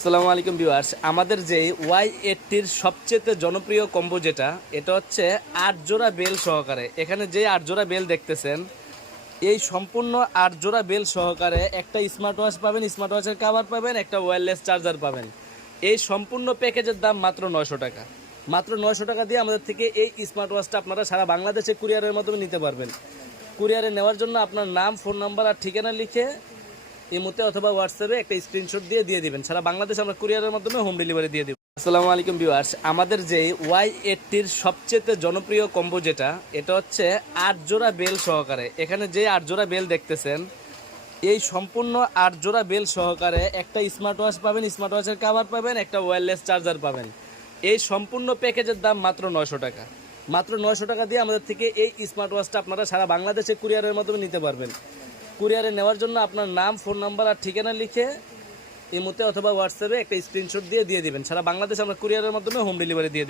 আসসালামু আলাইকুম ভিউয়ার্স, আমাদের যে Y80 সবচেয়ে জনপ্রিয় কম্বো যেটা, এটা হচ্ছে ৮ জোড়া বেল সহকারে। এখানে যে ৮ জোড়া বেল দেখতেছেন, এই সম্পূর্ণ ৮ জোড়া বেল সহকারে একটা স্মার্ট ওয়াচ পাবেন, স্মার্ট ওয়াচের কভার পাবেন, একটা ওয়্যারলেস চার্জার পাবেন। এই সম্পূর্ণ প্যাকেজের দাম মাত্র ৯০০ টাকা। মাত্র ৯০০ টাকা দিয়ে আমাদের থেকে এই স্মার্ট ওয়াচটা আপনারা সারা বাংলাদেশে কুরিয়ারের মাধ্যমে নিতে পারবেন। কুরিয়ারে নেওয়ার জন্য আপনার নাম, ফোন নাম্বার আর ঠিকানা লিখে ইমোতে অথবা হোয়াটসঅ্যাপে একটা স্ক্রিনশট দিয়ে দিবেন। সারা বাংলাদেশে আমরা কুরিয়ারের মাধ্যমে হোম ডেলিভারি দিয়ে দিব। আসসালামু আলাইকুম ভিউয়ার্স, আমাদের যে Y80 সবচেয়ে জনপ্রিয় কম্বো যেটা, এটা হচ্ছে ৮ জোড়া বেল সহকারে। এখানে যে ৮ জোড়া বেল দেখতেছেন, এই সম্পূর্ণ ৮ জোড়া বেল সহকারে একটা স্মার্ট ওয়াচ পাবেন, স্মার্ট ওয়াচের কভার পাবেন, একটা ওয়্যারলেস চার্জার পাবেন। এই সম্পূর্ণ প্যাকেজের দাম মাত্র ৯০০ টাকা। মাত্র ৯০০ টাকা দিয়ে আমাদের থেকে এই স্মার্ট ওয়াচটা আপনারা সারা বাংলাদেশে কুরিয়ারের মাধ্যমে নিতে পারবেন। কুরিয়ারে নেওয়ার জন্য আপনার নাম, ফোন নাম্বার আর ঠিকানা লিখে ইমোতে অথবা হোয়াটসঅ্যাপে একটা স্ক্রিনশট দিয়ে দিবেন। সারা বাংলাদেশে আমরা কুরিয়ারের মাধ্যমে হোম ডেলিভারি দিয়ে দিই।